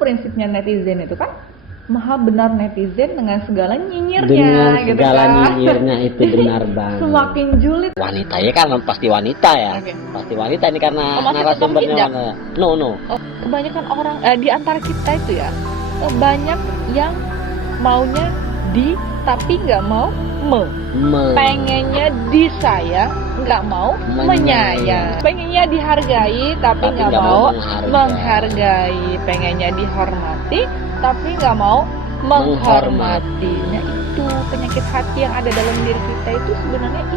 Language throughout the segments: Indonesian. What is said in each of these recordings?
Prinsipnya netizen itu kan maha benar netizen dengan segala nyinyirnya, dengan gitu segala kan. nyinyirnya itu benar banget. Semakin julid. Wanita ya kan pasti wanita ya. Oke. Pasti wanita ini karena Masih narasumbernya tetap wanita. No. Oh, kebanyakan orang di antara kita itu ya banyak yang maunya di tapi nggak mau pengennya disayang nggak mau menyayang, pengennya dihargai tapi nggak mau menghargai, pengennya dihormati tapi nggak mau menghormati. Nah itu penyakit hati yang ada dalam diri kita itu sebenarnya itu.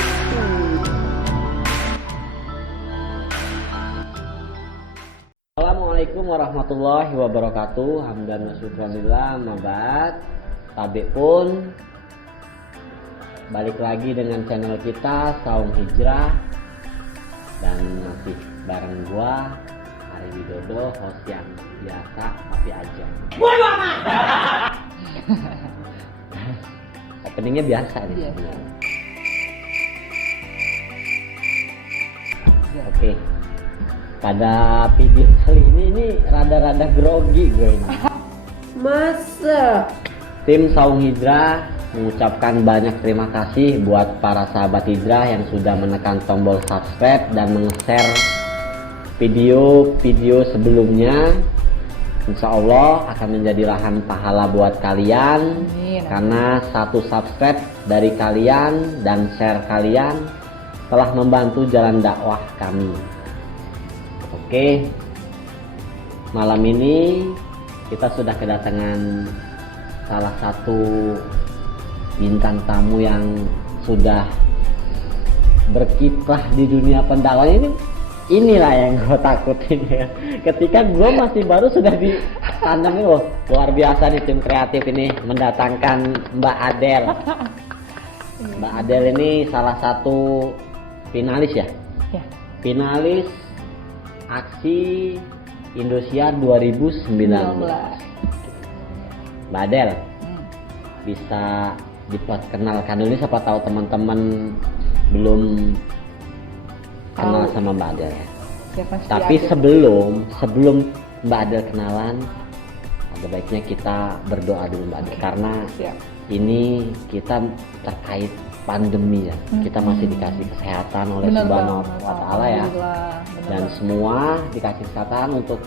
Assalamualaikum warahmatullahi wabarakatuh. Hamdan wa syukranillah, mabad. Tabik pun balik lagi dengan channel kita Saung Hijrah, dan masih bareng gua Ari Widodo, host yang biasa tapi aja. Bodoh amat. Openingnya biasa nih sebenarnya. Oke. Pada video kali ini rada-rada grogi gue ini. Masa? Tim Saung Hijrah mengucapkan banyak terima kasih buat para sahabat hijrah yang sudah menekan tombol subscribe dan meng-share video-video sebelumnya. Insya Allah akan menjadi lahan pahala buat kalian. Amin. Karena satu subscribe dari kalian dan share kalian telah membantu jalan dakwah kami. Oke, malam ini kita sudah kedatangan salah satu bintang tamu yang sudah berkiprah di dunia pendakwaan. Inilah yang gue takutin ya. Ketika gue masih baru sudah ditandang, loh luar biasa nih tim kreatif ini mendatangkan Mbak Adel. Mbak Adel ini salah satu finalis ya? Finalis aksi Indosiar 2019. Mbak Adel, bisa diperkenalkan dulu, siapa tahu teman-teman belum kenal sama Mbak Adel ya. Tapi sebelum Mbak Adel kenalan, ada baiknya kita berdoa dulu Mbak Adel, karena ini kita terkait pandemi ya. Kita masih dikasih kesehatan oleh Subhanahu wa Ta'ala ya. Dan semua dikasih kesehatan untuk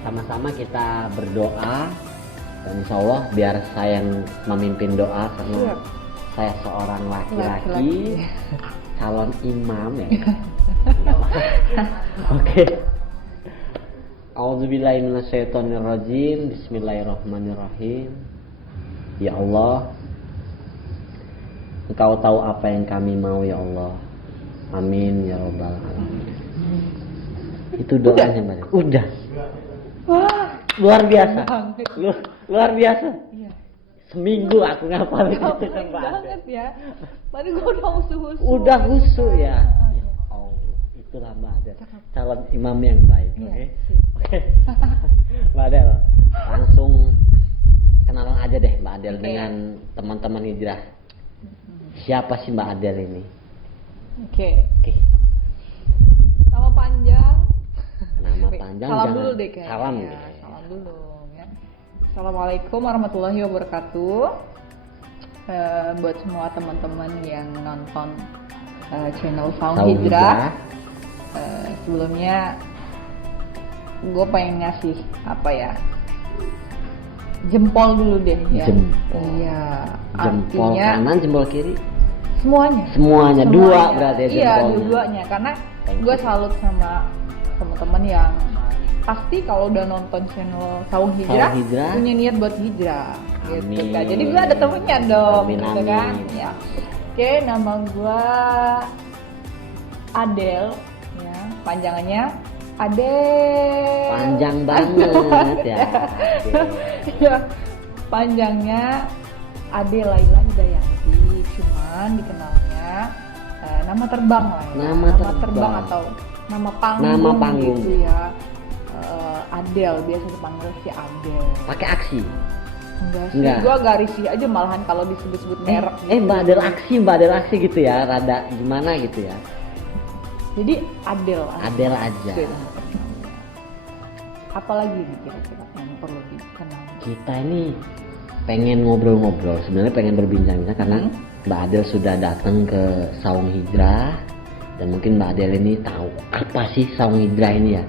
sama-sama kita berdoa. Dan insya Allah biar saya yang memimpin doa, karena saya seorang laki-laki calon imam ya. Oke. A'udzubillahi minasyaitonirrajim. Bismillahirrahmanirrahim. Ya Allah, Engkau tahu apa yang kami mau ya Allah. Amin ya Rabbal alamin. Itu doanya Mbak. Udah. Wah, luar biasa. Luar biasa. Iya. Seminggu aku ngapalin itu kan banget ya. Tadi gua udah husu-husu. Udah husu ya. Oh, itulah Mbak Adel, calon imam yang baik. Oke. Mbak Adel, langsung kenalan aja deh Mbak Adel dengan teman-teman hijrah. Siapa sih Mbak Adel ini? Oke. Nama panjang. Salam dulu deh kayaknya. Salam Dulu ya. Assalamualaikum warahmatullahi wabarakatuh. Buat semua teman-teman yang nonton channel Saung Hijrah. Sebelumnya gue pengen ngasih jempol dulu deh ya. Iya. Jempol kanan, jempol kiri. Semuanya. Dua berarti ya. Iya, dua-duanya. Karena gue salut sama teman-teman yang pasti kalau udah nonton channel Saung Hijrah punya niat buat hijrah gitu kan. Jadi gue ada temennya dong, gitu kan. Ya. Oke, nama gue Adel ya, panjangannya Adel. Panjang banget ya. Ya, panjangnya Ade Laila Hidayanti, cuman dikenalnya nama terbang lah ya. Nama terbang atau nama panggung gitu ya. Adel, biasa dipanggil si Adel. Pakai aksi? Enggak sih, Enggak. gue agak risih aja malahan kalau disebut-sebut merek. Mbak Adel aksi gitu ya, rada gimana gitu ya. Jadi Adel aja. Apalagi nih kira-kira yang perlu dikenal? Kita ini pengen ngobrol-ngobrol, sebenarnya pengen berbincang-bincang karena Mbak Adel sudah datang ke Saung Hijrah dan mungkin Mbak Adel ini tahu apa sih Saung Hijrah ini ya?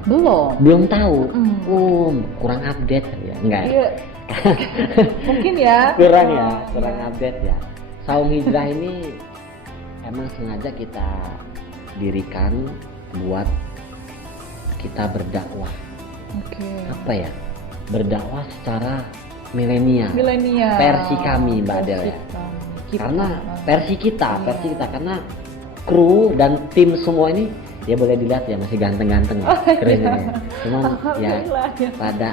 Belum tahu. Kurang update ya, enggak? Iya. Mungkin ya. Kurang update ya. Saung Hijrah ini emang sengaja kita dirikan buat kita berdakwah. Apa ya? Berdakwah secara milenial. Versi kami Mbak Adel ya. Karena versi kita karena kru dan tim semua ini ya boleh dilihat ya masih ganteng-ganteng keren ya. Cuman ya rada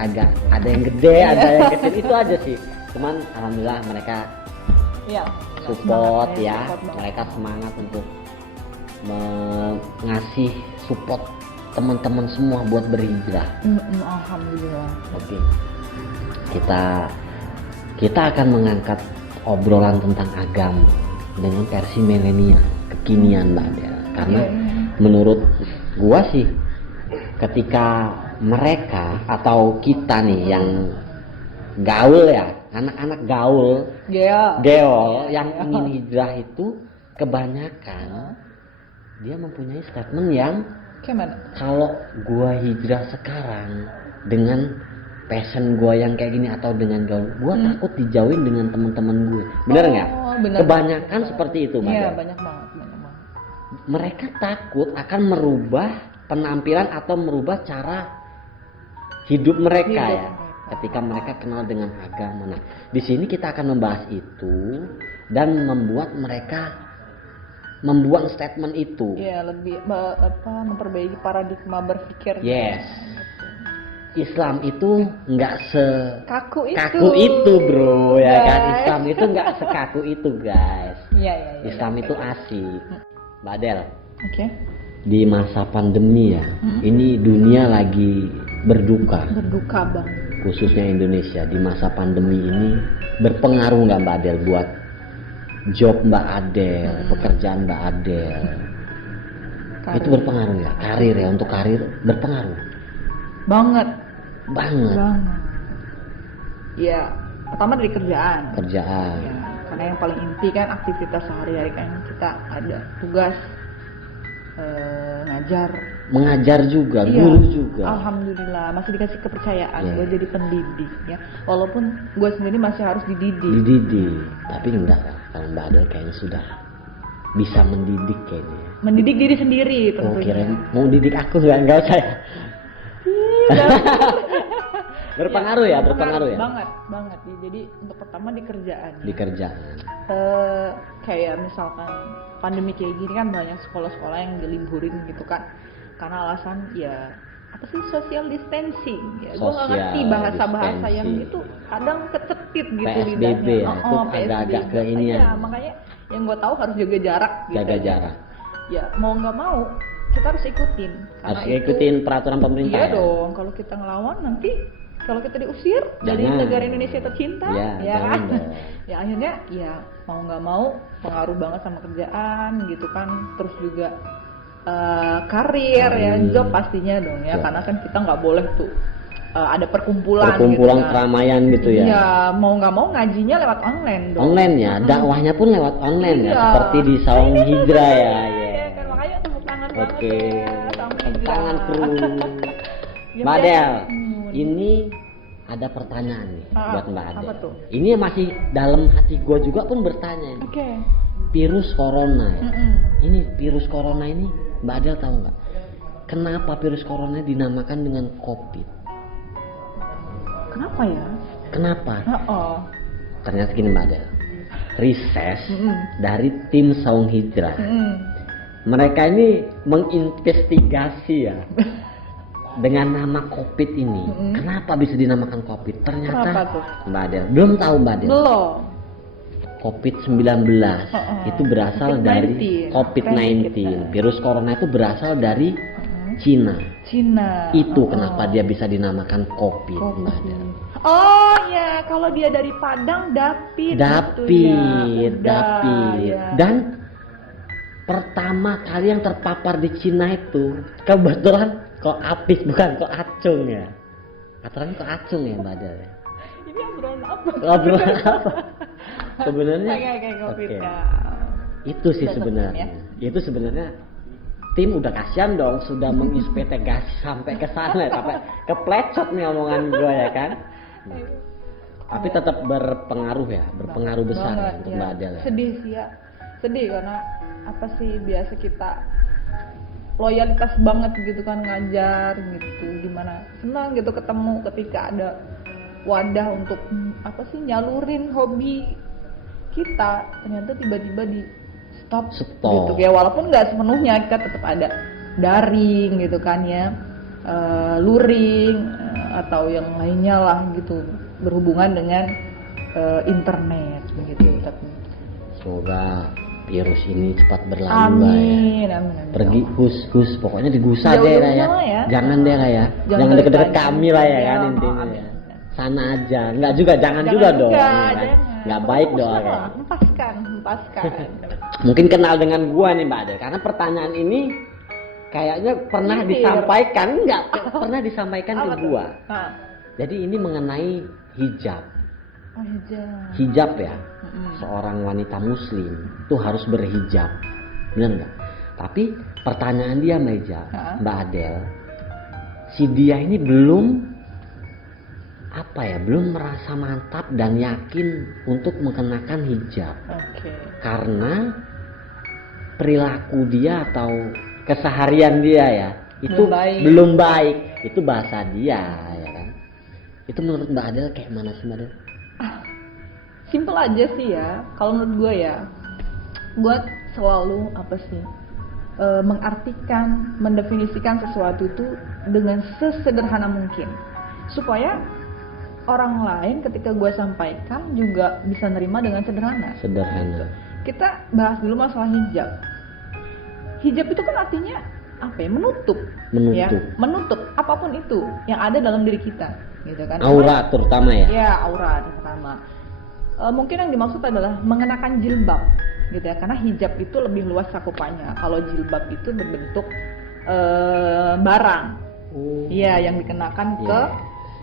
agak ada yang gede, ada yang kecil itu aja sih. Cuman alhamdulillah mereka support ya, mereka semangat untuk mengasih support teman-teman semua buat berhijrah. Alhamdulillah. Oke. Kita akan mengangkat obrolan tentang agama dengan versi milenial, kekinian Mbak Adel. Karena menurut gua sih ketika mereka atau kita nih yang gaul ya, anak-anak gaul, geol yang ingin hijrah itu kebanyakan dia mempunyai statement yang kalau gua hijrah sekarang dengan passion gua yang kayak gini atau dengan gaul, gua takut dijauhin dengan teman-teman gue. Bener nggak? Kebanyakan seperti itu, Mbak. Iya, banyak banget. Mereka takut akan merubah penampilan atau merubah cara hidup mereka ketika mereka kenal dengan agama. Nah, di sini kita akan membahas itu dan membuat mereka membuat statement itu. Iya, lebih memperbaiki paradigma berpikir. Yes. Islam itu nggak kaku itu bro, ya kan? Islam itu nggak sekaku itu guys. Iya. Islam itu asik. Mbak Adel. Oke. Di masa pandemi ya, ini dunia lagi berduka Bang. Khususnya Indonesia di masa pandemi ini berpengaruh nggak Mbak Adel buat job Mbak Adel, pekerjaan Mbak Adel? Itu berpengaruh ya, karir ya, untuk karir berpengaruh. Banget. Ya, pertama dari kerjaan. Ya, karena yang paling inti kan aktivitas sehari-hari kan kita ada tugas mengajar juga, guru juga. Alhamdulillah masih dikasih kepercayaan gue jadi pendidik ya. Walaupun gue sendiri masih harus dididik. Tapi enggak lah, kalau Mbak Adel kayaknya sudah bisa mendidik kayaknya. Mendidik diri sendiri tentunya. Kirain mau didik aku enggak usah ya. berpengaruh ya. Banget. Jadi untuk pertama di kerjaan. Kayak misalkan pandemi kayak gini kan banyak sekolah-sekolah yang diliburin gitu kan. Karena alasan ya apa sih social distancing ya. Gue nggak ngerti bahasa yang itu kadang kecetit gitu PSBB ya. Itu agak-agak ke ini ya. Makanya yang gue tahu harus jaga jarak. Ya mau nggak mau kita harus ikutin peraturan pemerintah. Iya dong, kalau kita ngelawan nanti kalau kita diusir dari negara Indonesia tercinta ya kan. Ya akhirnya ya mau nggak mau pengaruh banget sama kerjaan gitu kan, terus juga karir ya, job pastinya dong ya, karena kan kita nggak boleh tuh ada perkumpulan gitu kan. Keramaian gitu ya. Ya mau nggak mau ngajinya lewat online dong. Online ya, dakwahnya pun lewat online ya, seperti di Saung Hijrah ya. Makanya tepuk tangan banget ya, tepuk tangan kru. Mbak Adel, ini ada pertanyaan nih buat Mbak Adel. Apa tuh? Ini masih dalam hati gue juga pun bertanya. Virus corona ya. Ini virus corona ini Mbak Adel tahu nggak? Kenapa virus corona dinamakan dengan COVID? Kenapa ya? Kenapa? Ternyata gini Mbak Adel. Riset dari tim Saung Hijrah. Mereka ini menginvestigasi ya dengan nama COVID ini. Kenapa bisa dinamakan COVID? Ternyata Mbak Adel belum tahu Mbak Adel. Belum. COVID-19 itu berasal dari COVID-19. Virus corona itu berasal dari Cina. Itu Oh. kenapa dia bisa dinamakan kopi. Mbak Adel. Oh ya, kalau dia dari Padang Dapit. Dapit. Ya. Dan pertama kali yang terpapar di Cina itu kebetulan kok Apis bukan kok Acung ya. Aturannya kok Acung ya Mbak Adel ya. Ini obrolan apa? Obrolan apa? Sebenarnya Kayak kopi. oke. Ya. Itu sih Udah sebenarnya. temen Itu sebenarnya tim udah kasihan dong sudah menginvestigasi sampai ke sana sampai keplecot nih omongan gue ya kan. Tapi tetap berpengaruh ya, berpengaruh besar Banget, untuk ya. Mbak Adel ya. Sedih sih ya. Sedih karena apa sih biasa kita loyalitas banget gitu kan ngajar gitu, gimana senang gitu ketemu ketika ada wadah untuk apa sih nyalurin hobi kita, ternyata tiba-tiba di stop. Gitu ya, walaupun nggak sepenuhnya, kita tetap ada daring gitu kan ya, luring atau yang lainnya lah gitu berhubungan dengan internet begitu. Tapi Semoga virus ini cepat berlalu lah ya. amin. Pergi Gus pokoknya digusah deh lah ya. Ya. Jangan deh lah ya. Jangan deket-deket kami lah ya kan intinya. Ya. Sana aja. Enggak juga, jangan juga dong. Ya, kan? Enggak baik dong kan. Hempaskan. Mungkin kenal dengan gua nih Mbak Adel karena pertanyaan ini kayaknya pernah disampaikan, enggak pernah disampaikan ke gua. Jadi ini mengenai hijab. Oh, hijab. Hijab ya. Seorang wanita muslim itu harus berhijab. Benar enggak? Tapi pertanyaan dia Mbak Adel, si dia ini belum merasa mantap dan yakin untuk mengenakan hijab. Karena perilaku dia atau keseharian dia ya itu belum baik. Itu bahasa dia ya kan. Itu menurut Mbak Adel kayak mana sih Mbak Adel? Simple aja sih ya. Kalau menurut gue ya, gue selalu mengartikan, mendefinisikan sesuatu itu dengan sesederhana mungkin, supaya orang lain ketika gue sampaikan juga bisa nerima dengan sederhana. Kita bahas dulu masalah hijab. Hijab itu kan artinya apa ya? Menutup. Ya, menutup apapun itu yang ada dalam diri kita, gitu kan? Aura terutama ya. Ya, aura terutama. Mungkin yang dimaksud adalah mengenakan jilbab, gitu ya, karena hijab itu lebih luas cakupannya. Kalau jilbab itu berbentuk barang, iya, yang dikenakan ke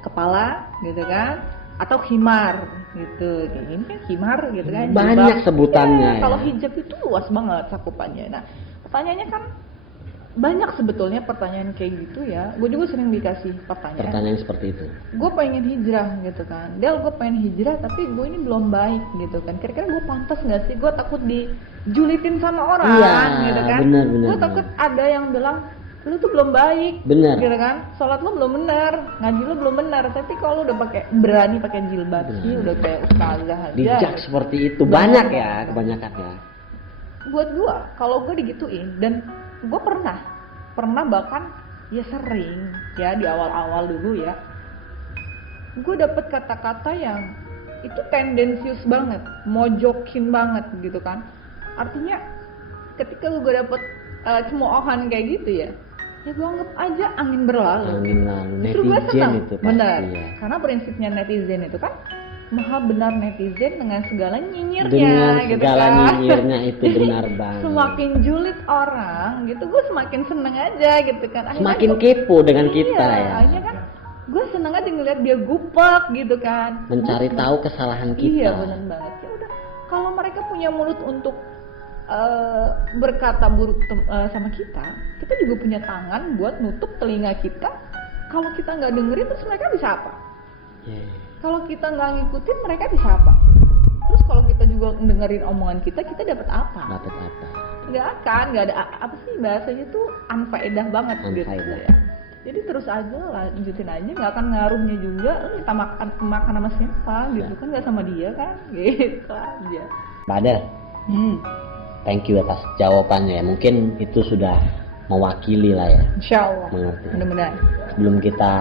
kepala, gitu kan, atau khimar, gitu. Ini kan khimar, gitu kan. Banyak jilbab. Sebutannya. Ya, kalau hijab itu luas banget cakupannya. Nah, pertanyaannya kan banyak sebetulnya pertanyaan kayak gitu ya. Gue juga sering dikasih pertanyaan seperti itu. Gue pengen hijrah gitu kan, gue pengen hijrah tapi gue ini belum baik gitu kan. Kira-kira gue pantas nggak sih? Gue takut dijulitin sama orang, gitu kan. Gue takut ada yang bilang lu tuh belum baik, gitu kan. Sholat lu belum benar, ngaji lu belum benar. Tapi kalau udah berani pakai jilbab sih, udah kayak ustazah aja. Dijak seperti itu banyak ya, kebanyakan ya. Buat gue, kalau gue digituin, dan gue pernah bahkan ya sering ya di awal-awal dulu ya, gue dapet kata-kata yang itu tendensius banget, mojokin banget gitu kan. Artinya ketika gue dapet cemoohan kayak gitu ya gue anggap aja angin berlalu. Justru gue senang, benar. Ya. Karena prinsipnya netizen itu kan maha benar netizen dengan segala nyinyirnya, gitu kan. Nyinyirnya itu benar banget. Semakin julid orang, gitu, gue semakin seneng aja, gitu kan. Akhirnya semakin kepo dengan kita ya. Akhirnya kan, gue seneng aja ngeliat dia gupek, gitu kan. Mencari tahu kesalahan kita. Iya, benar banget. Ya udah, kalau mereka punya mulut untuk berkata buruk sama kita juga punya tangan buat nutup telinga kita. Kalau kita nggak dengerin, terus mereka bisa apa? Kalau kita nggak ngikutin, mereka bisa apa? Terus kalau kita juga dengerin omongan kita dapat apa? Nggak ada apa sih bahasanya tuh unfaedah banget gitu ya. Jadi terus aja lanjutin aja, nggak akan ngaruhnya juga. Lu minta makan sama siapa gitu kan, nggak sama dia kan, gitu aja. Mbak Adel, thank you atas jawabannya. Mungkin itu sudah mewakili lah ya. Insyaallah. Mengerti. Mudah-mudahan. Sebelum kita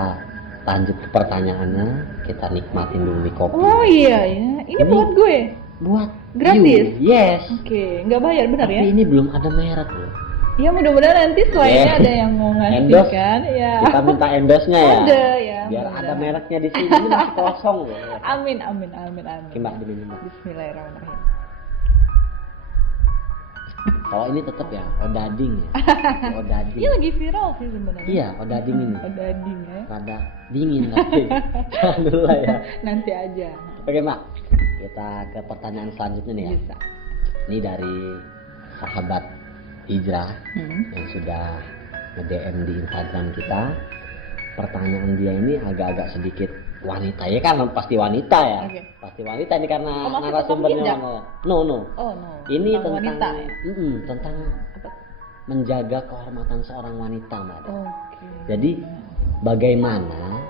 lanjut ke pertanyaannya, kita nikmatin dulu di kopi. Oh iya ya, ini buat gue. Buat gratis. You. Yes. Oke, nggak bayar benar ya? Tapi ini belum ada merek loh. Ya mudah-mudahan nanti selainnya ada yang mau ngasih Endorse. kan. Ya. Kita minta endorse-nya ya. Ada ya. Biar ada mudah-mudahan. mereknya di sini, ini masih kosong loh. Amin amin amin amin. Oke, Mbak, dulu Mbak. Bismillahirrahmanirrahim. Kalau ini tetap ya odading ya. Odading. Ini lagi viral sih sebenarnya. Iya, odading ini. Odading ya. Rada dingin tapi. Jangan dulu lah ya. Nanti aja. Oke, Mbak. Kita ke pertanyaan selanjutnya nih ya. Bisa. Ini dari sahabat Hijrah yang sudah nge-DM di Instagram kita. Pertanyaan dia ini agak-agak sedikit wanita ya kan, pasti wanita ya. Oke. Pasti wanita ini karena masih narasumbernya tentang wanita. No. Oh no. Ini tentang tentang wanita ya. tentang Apa? menjaga kehormatan seorang wanita, Mbak. Oke. Jadi bagaimana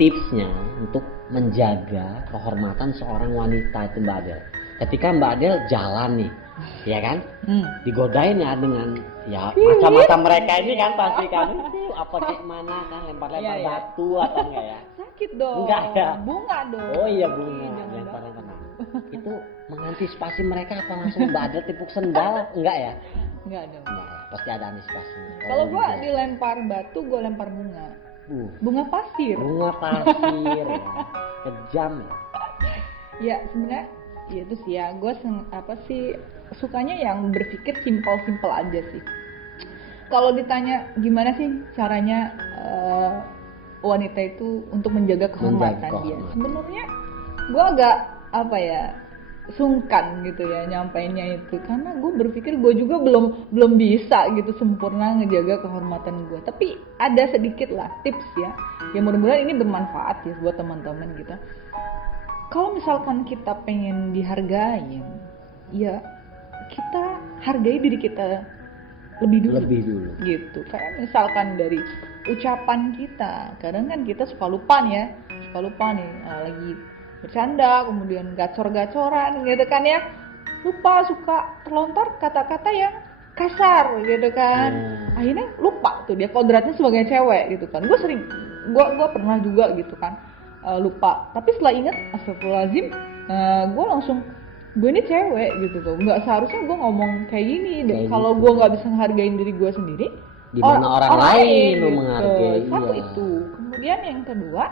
tipsnya untuk menjaga kehormatan seorang wanita itu, Mbak Adel? Ketika Mbak Adel jalan nih, ya kan? Digodain ya dengan ya macam-macam mereka ini kan pasti kan apa kayak mana kan lempar-lempar Iya, iya. batu atau enggak ya? Sakit dong. Enggak ya? Bunga dong. Oh iya bunga, Jangan lempar-lempar. Itu mengantisipasi mereka apa langsung Mbak Adel tipuk sendal? Enggak ya? Enggak dong. Enggak ya, pasti ada antisipasinya. Kalau gua gitu. dilempar batu, gua lempar bunga. Bunga pasir. Bunga pasir ya. Kejam ya. Ya sebenarnya ya itu sih ya. Gua sukanya yang berpikir simpel-simpel aja sih. Kalau ditanya gimana sih caranya wanita itu untuk menjaga kehormatan dia, sebenarnya gue agak sungkan gitu ya nyampainnya itu, karena gue berpikir gue juga belum bisa gitu sempurna ngejaga kehormatan gue. Tapi ada sedikit lah tips ya, yang mudah-mudahan ini bermanfaat ya buat teman-teman gitu. Kalau misalkan kita pengen dihargain, ya kita hargai diri kita lebih dulu gitu. Kayak misalkan dari ucapan kita, kadang kan kita suka lupa nih lagi bercanda kemudian gacor-gacoran gitu kan ya, lupa suka terlontar kata-kata yang kasar gitu kan. Akhirnya lupa tuh dia kodratnya sebagai cewek gitu kan. Gue pernah juga gitu kan lupa, tapi setelah inget astagfirullahaladzim, gue langsung gue ini cewek gitu tuh, nggak seharusnya gue ngomong kayak gini. Kalau gue nggak bisa menghargain diri gue sendiri, dimana orang lain gitu. menghargai. Satu iya. itu. Kemudian yang kedua,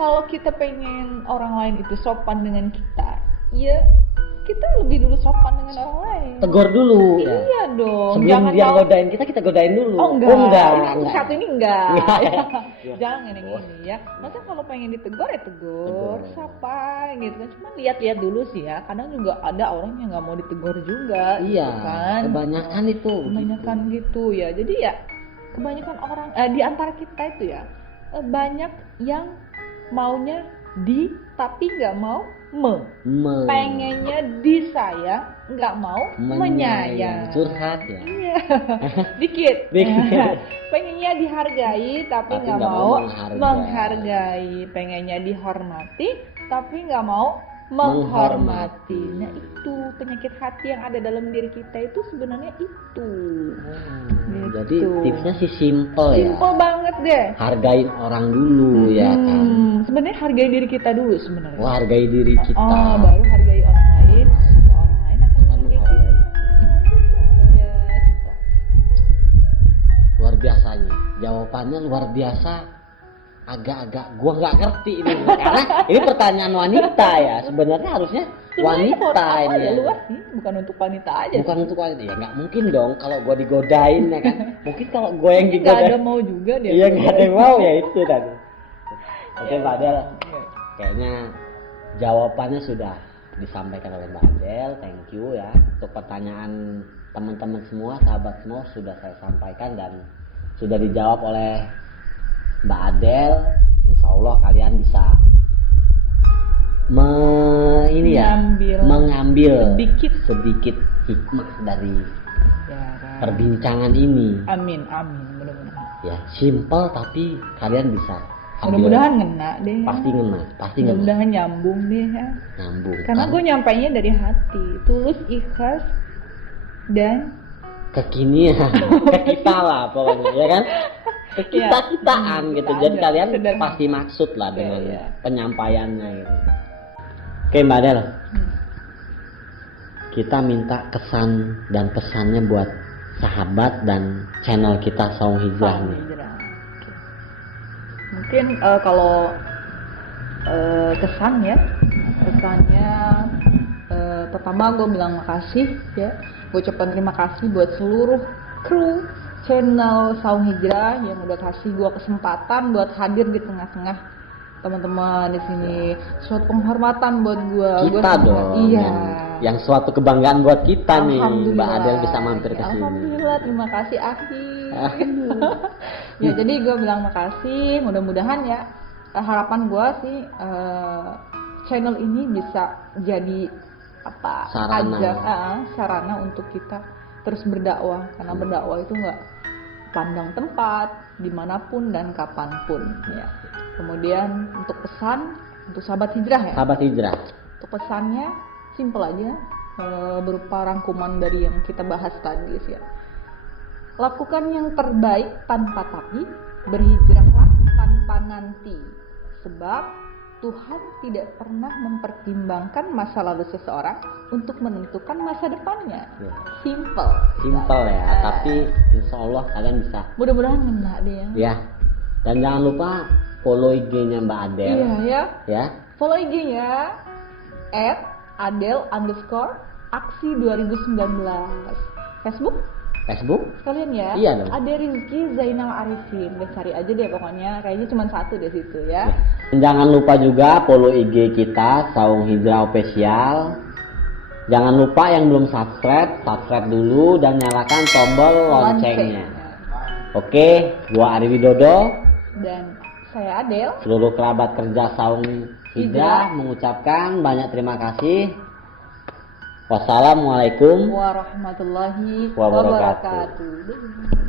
kalau kita pengen orang lain itu sopan dengan kita, ya kita lebih dulu sopan dengan orang lain. Tegur dulu. Iya dong. Sebelum Jangan dia godain kita godain dulu. Oh enggak. Enggak. Satu ini enggak. Iya. Jangan yang ini ya. Maksudnya kalau pengen ditegur ya tegur, sapa gitu kan. Cuma lihat-lihat dulu sih ya. Kadang juga ada orang yang nggak mau ditegur juga. Iya. Gitu kan. Kebanyakan itu. Kebanyakan gitu ya. Jadi ya kebanyakan orang di antara kita itu ya banyak yang maunya di tapi nggak mau pengennya disayang, nggak mau menyayang. Curhat ya. Iya. Dikit. Pengennya dihargai tapi nggak mau menghargai. Pengennya dihormati tapi nggak mau menghormati. Nah itu penyakit hati yang ada dalam diri kita itu sebenarnya itu. Gitu. Jadi tipsnya sih simple ya. Simple banget deh. Hargain orang dulu ya kan. Sebenarnya hargai diri kita dulu sebenarnya. Wah, hargai diri kita. Baru hargai orang lain. Orang lain akan menghargai kita. Ya, simple. Luar biasanya. Jawabannya luar biasa. Agak-agak gua nggak ngerti ini karena ini pertanyaan wanita ya. Sebenarnya harusnya wanita ini ya. Luas sih, bukan untuk wanita aja. Bukan untuk wanita ya, nggak mungkin dong kalau gua digodain ya kan. Mungkin kalau gua yang digodain. Nggak ada mau juga dia. Iya nggak ada yang mau ya itu tadi. Oke Mbak Adel, kayaknya jawabannya sudah disampaikan oleh Mbak Adel. Thank you ya. Untuk pertanyaan teman-teman semua, sahabat semua sudah saya sampaikan dan sudah dijawab oleh Mbak Adel. Insya Allah kalian bisa mengambil sedikit hikmah dari perbincangan ini. Amin, mudah-mudahan. Ya, simple tapi kalian bisa. Mudah-mudahan ngena deh. Pasti ngena. Mudah-mudahan nyambung deh ya. Nyambung. Karena gue nyampainya dari hati, tulus, ikhlas, dan kekinian. Ke kita lah pokoknya, ya kan? Ke kita-kitaan gitu. Jadi kalian pasti maksud lah dengan penyampaiannya gitu. Oke Mbak Adel. Kita minta kesan dan pesannya buat sahabat dan channel kita Saung Hijrah nih. Hijrah. Oke. Mungkin kalau kesan ya, kesannya pertama gue bilang makasih ya, gue ucapkan terima kasih buat seluruh kru channel Saung Hijrah yang udah kasih gue kesempatan buat hadir di tengah-tengah teman-teman di sini. Suatu penghormatan buat gue. Kita dong. Iya. Yang suatu kebanggaan buat kita nih, Mbak Adel bisa mampir ke sini. Alhamdulillah, terima kasih Aki. Ya, jadi gue bilang makasih. Mudah-mudahan ya, harapan gue sih channel ini bisa jadi apa sarana untuk kita terus berdakwah, karena berdakwah itu nggak pandang tempat, dimanapun dan kapanpun ya. Kemudian untuk pesan untuk sahabat hijrah ya, sahabat hijrah, untuk pesannya simple aja, berupa rangkuman dari yang kita bahas tadi sih ya. Lakukan yang terbaik tanpa tapi, berhijrahlah tanpa nanti, sebab Tuhan tidak pernah mempertimbangkan masa lalu seseorang untuk menentukan masa depannya. Ya. Simple ya, tapi insya Allah kalian bisa. Mudah-mudahan ngena deh ya. Ya, dan jangan lupa follow IG-nya Mbak Adel. Iya ya. Ya. Follow IG-nya @adel_aksi2019. Facebook sekalian ya. Iya dong. Ada Rizky Zainal Arifin. Cari aja deh pokoknya. Kayaknya cuma satu di situ ya. Dan jangan lupa juga follow IG kita Saung Hijrah Official. Jangan lupa yang belum subscribe dulu dan nyalakan tombol loncengnya. Oke, gua Ari Widodo dan saya Adel. Seluruh kerabat kerja Saung Hijrah mengucapkan banyak terima kasih. Wassalamualaikum warahmatullahi wabarakatuh. wabarakatuh.